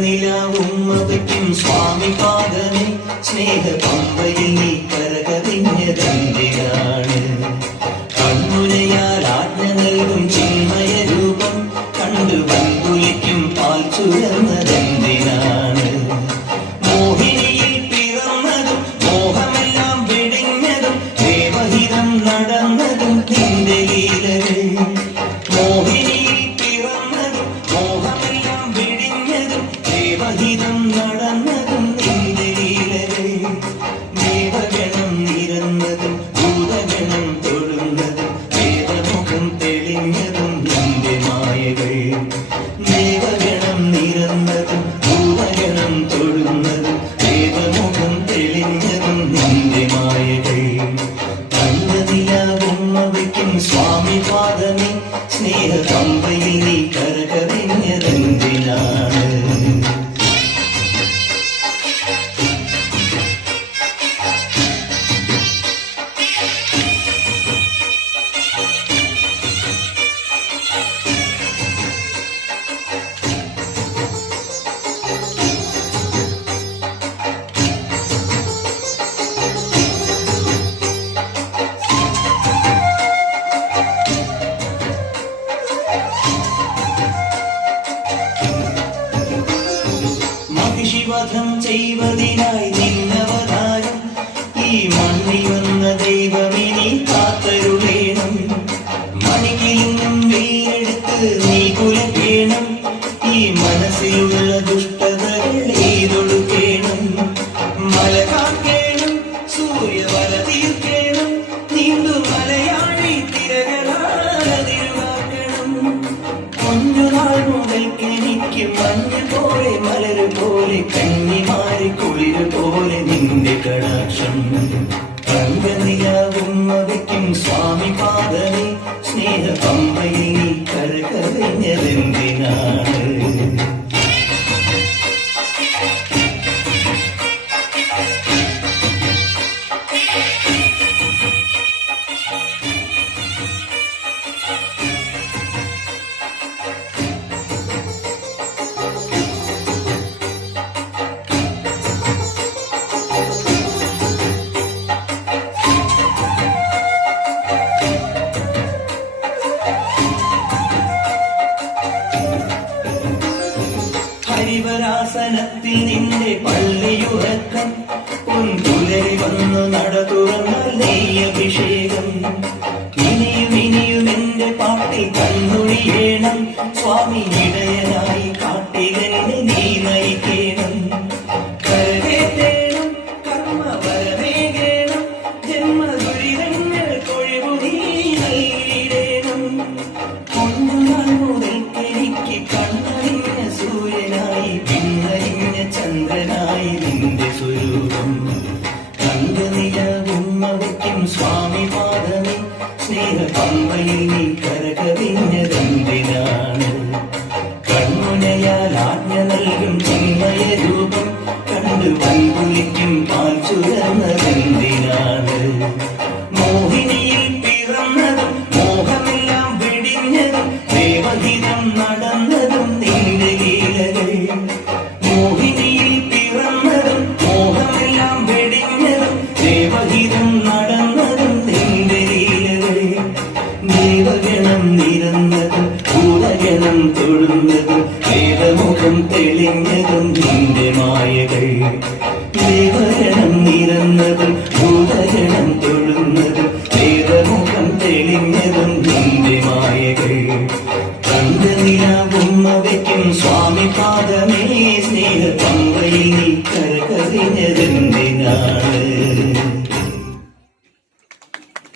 തങ്കനിലാവുമ്മവയ്ക്കും സ്വാമി പാദമേ സ്നേഹ പമ്പയിൽ നീ കരകവിഞ്ഞതെന്തിനാണ്? കൺമുനയാൽ ആജ്ഞ നൽകും ചിന്മയ രൂപം കണ്ടു വൻകുലിക്കും പാൽ ചുരന്നതെന്തിനാണ്? മോഹിനിയിൽ പിറന്നതും മോഹമെല്ലാം വെടിഞ്ഞതും ദേവഹിതം നടന്നതും നിന്റെ ലീലകൾ. മോഹിനിയിൽ പിറന്നതും മോഹമെല്ലാം വെടിഞ്ഞതും ദേവഹിതം നടന്നതും നിന്റെ ലീലകൾ. ദേവഗണം നിരന്നതും ഭൂതഗണം തൊഴുന്നതും വേദമുഖം തെളിഞ്ഞതും നിന്റെ മായകൾ. ദേവഗണം നിരന്നതും ഭൂതഗണം തൊഴുന്നതും വേദമുഖം തെളിഞ്ഞതും നിന്റെ മായകൾ. തങ്കനിലാവുമ്മവയ്ക്കും സ്വാമി പാദമേ സ്നേഹ പമ്പയിൽ നീ കരകവിഞ്ഞതെന്തിനാണ്? മഹിഷിവധം ചെയ്വതിനായി നിന്നവതാരം ഈ മണ്ണിൽ വന്ന ദൈവമിനി കാത്തരുളേണം. മണികിലും വെയിലെടുത്ത് നീ കുലക്കേണം. ഈ മനസ്സിലുള്ള ദുഷ്ടതകൾ എയ്തൊടുക്കേണം. മല കാക്കേണം, സൂര്യവല തീർക്കേണം. നീണ്ടു മലയാഴി തിരകളാതിരുവാക്കണം. കുഞ്ഞുനാൾ മുതൽക്കെനിക്ക് മഞ്ഞ് പോലെ മലര് പോലെ കന്നിമാരി കുളിര് പോലെ നിന്റെ കടാക്ഷം. തങ്കനിലാവുമ്മവയ്ക്കും സ്വാമി പാദമേ സ്നേഹ പമ്പയിൽ നീ കരകവിഞ്ഞതെന്തിനാണ്? ഹരിവരാസനത്തിൽ നിന്റെ പള്ളിയുറക്കം പുലരി വന്നു നട തുറന്നാൽ നെയ്യഭിഷേകം. ഇനിയും ഇനിയും എന്റെ പാട്ടിൽ കണ്ണുഴിയേണം. സ്വാമി ഇടയനായി കാട്ടിലെന്നെ നീ നയിക്കേണം. കരകേറ്റേണം, കർമ്മവരമേകേണം. ജന്മദുരിതങ്ങൾ കൊഴിവു നീ നൽകിയിടേണം. കുഞ്ഞുനാൾ മുതൽക്കെനിക്ക് കണ്ണറിഞ്ഞ സൂര്യനായി പിന്നറിഞ്ഞ ചന്ദ്രനായി നിന്റെ സ്വരൂപം. തങ്കനിലാവുമ്മവയ്ക്കും സ്വാമി പാദമേ സ്നേഹ പമ്പയിൽ നീ കരകവിഞ്ഞതെന്തിനാണ്? കൺമുനയാൽ ആജ്ഞ നൽകും ചിന്മയ രൂപം കണ്ടു വൻകുലിക്കും പാൽ ചുരന്നതെന്തിനാണ്? മോഹിനിയിൽ പിറന്നതും മോഹമെല്ലാം വെടിഞ്ഞതും ദേവഹിതം നടന്നതും നിന്റെ ലീലകൾ. മോഹിനിയിൽ പിറന്നതും മോഹമെല്ലാം വെടിഞ്ഞതും ദേവഹിതം നടന്നതും നിന്റെ ലീലകൾ. ദേവഗണം നിരന്നതും ഭൂതഗണം തൊഴുന്നതും വേദമുഖം തെളിഞ്ഞതും നിന്റെ മായകൾ. ദേവഗണം നിരന്നതും ഭൂതഗണം തൊഴുന്നതും വേദമുഖം തെളിഞ്ഞതും